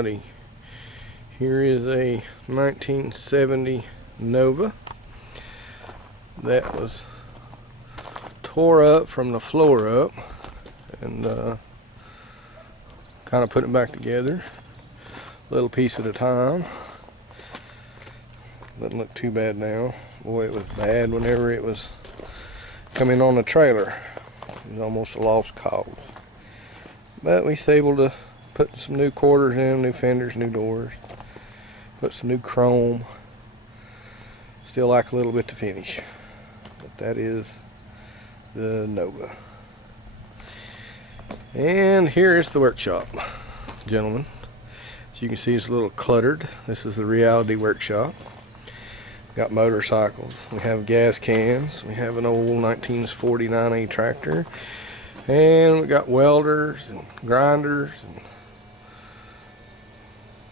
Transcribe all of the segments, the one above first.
Alrighty, here is a 1970 Nova that was tore up from the floor up, and kind of putting it back together a little piece at a time. Doesn't look too bad now. Boy, it was bad whenever it was coming on the trailer. It was almost a lost cause. But we was able to put some new quarters in, new fenders, new doors, put some new chrome. Still like a little bit to finish. But that is the Nova. And here is the workshop, gentlemen. As you can see, it's a little cluttered. This is the Reality workshop. Got motorcycles, we have gas cans, we have an old 1949 tractor, and we got welders and grinders,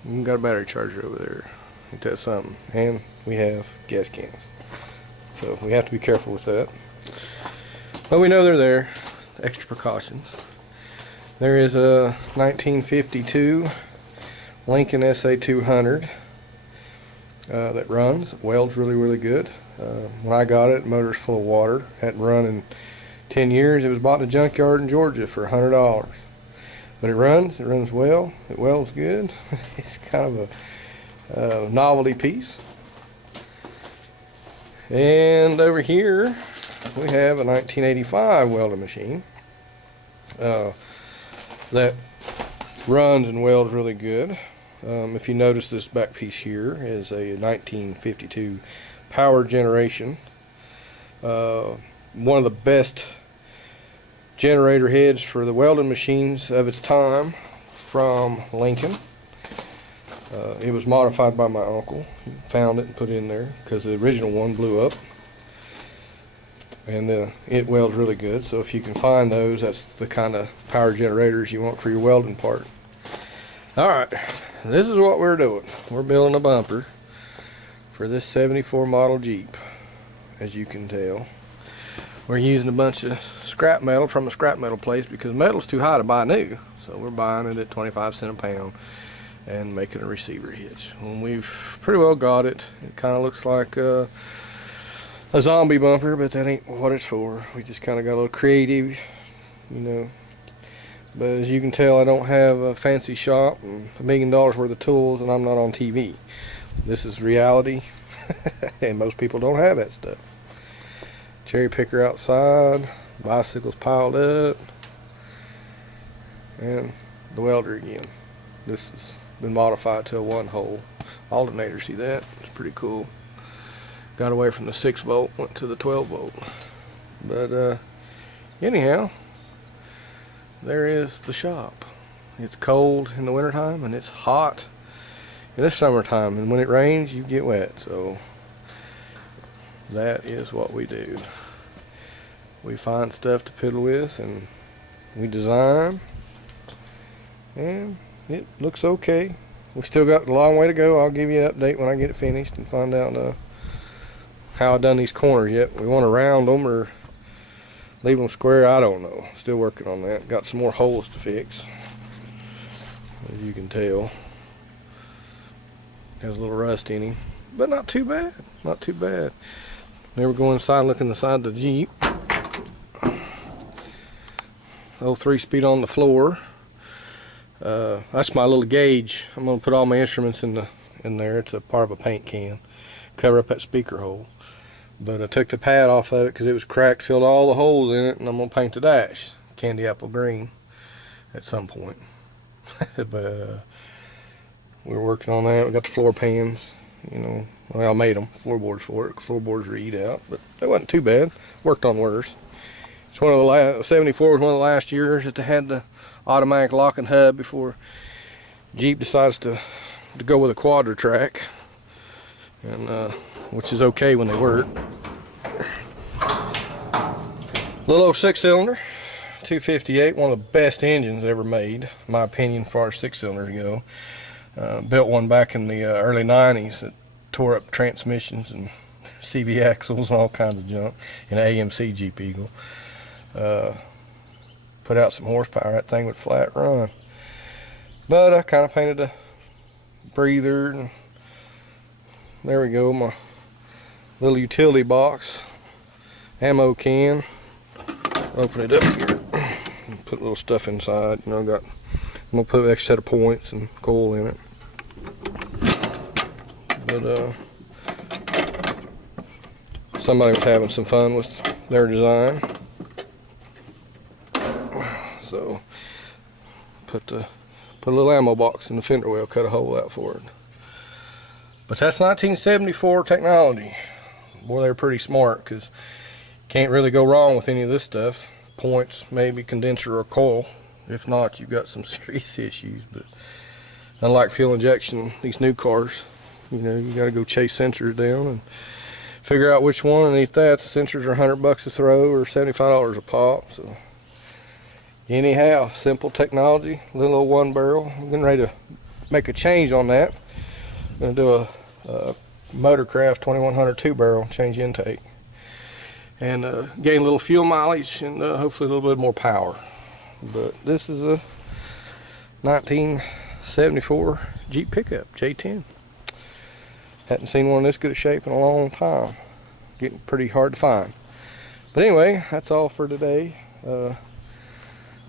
and we got a battery charger over there. Ain't that something? And we have gas cans. So we have to be careful with that. But we know they're there. Extra precautions. There is a 1952 Lincoln SA200 that runs. It welds really good. When I got it, the motor's full of water. Hadn't run in 10 years. It was bought in a junkyard in Georgia for $100. But it runs well, it welds good. It's kind of a novelty piece. And over here we have a 1985 welding machine that runs and welds really good. If you notice, this back piece here is a 1952 power generation. One of the best generator heads for the welding machines of its time from Lincoln. It was modified by my uncle. He found it and put it in there because the original one blew up. And it welds really good. So if you can find those, that's the kind of power generators you want for your welding part. Alright, this is what we're doing. We're building a bumper for this 74 model Jeep. As you can tell, we're using a bunch of scrap metal from a scrap metal place because metal's too high to buy new. So we're buying it at 25 cents a pound and making a receiver hitch. When we've pretty well got it, it kind of looks like a zombie bumper, but that ain't what it's for. We just kind of got a little creative, you know. But as you can tell, I don't have a fancy shop and $1 million worth of tools, and I'm not on TV. This is Reality, and most people don't have that stuff. Cherry picker outside, bicycles piled up, and the welder again. This has been modified to a 1-hole alternator. See that? It's pretty cool. Got away from the 6-volt, went to the 12-volt. But anyhow, there is the shop. It's cold in the wintertime and it's hot in the summertime, and when it rains you get wet. So that is what we do. We find stuff to piddle with and we design, and it looks okay. We still got a long way to go. I'll give you an update when I get it finished and find out how I done these corners yet. We want to round them or leave them square, I don't know. Still working on that. Got some more holes to fix. As you can tell, has a little rust in him, but not too bad. Not too bad. Never go inside and look inside the Jeep. Oh, 3-speed on the floor. That's my little gauge. I'm gonna put all my instruments in there. It's a part of a paint can. Cover up that speaker hole. But I took the pad off of it because it was cracked, filled all the holes in it, and I'm going to paint the dash candy apple green at some point. But we're working on that. We got the floor pans, you know. Well, I made them, floorboards for it. Floorboards were eat out, but they wasn't too bad. Worked on worse. It's one of the last, 74 was one of the last years that they had the automatic locking hub before Jeep decides to go with a quadra track. And which is okay when they work. Little old 6-cylinder, 258, one of the best engines ever made, in my opinion, as far as 6-cylinders go. Built one back in the early 90s that tore up transmissions and CV axles and all kinds of junk in an AMC Jeep Eagle. Put out some horsepower. That thing would flat run. But I kind of painted breather. And there we go, my little utility box, ammo can. Open it up here and put a little stuff inside. You know, I'm gonna put an extra set of points and coal in it. But somebody was having some fun with their design, so put a little ammo box in the fender well, cut a hole out for it. But that's 1974 technology. Boy, they're pretty smart, because can't really go wrong with any of this stuff. Points, maybe condenser or coil. If not, you've got some serious issues. But unlike fuel injection, these new cars, you know, you got to go chase sensors down and figure out which one underneath that. The sensors are $100 a throw or $75 a pop. So anyhow, simple technology, little old one barrel. I'm getting ready to make a change on that. I'm going to do a Motorcraft 2100 2-barrel change intake, and gain a little fuel mileage and hopefully a little bit more power. But this is a 1974 Jeep pickup, J10. Hadn't seen one in this good a shape in a long time. Getting pretty hard to find. But anyway, that's all for today.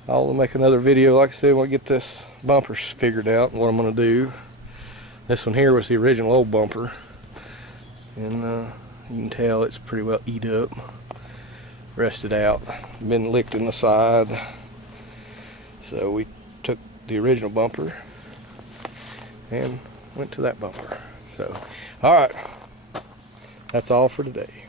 I'll make another video, like I said, when I get this bumper figured out and what I'm going to do. This one here was the original old bumper, and you can tell it's pretty well eat up, rusted out, been licked in the side. So we took the original bumper and went to that bumper. So, all right, that's all for today.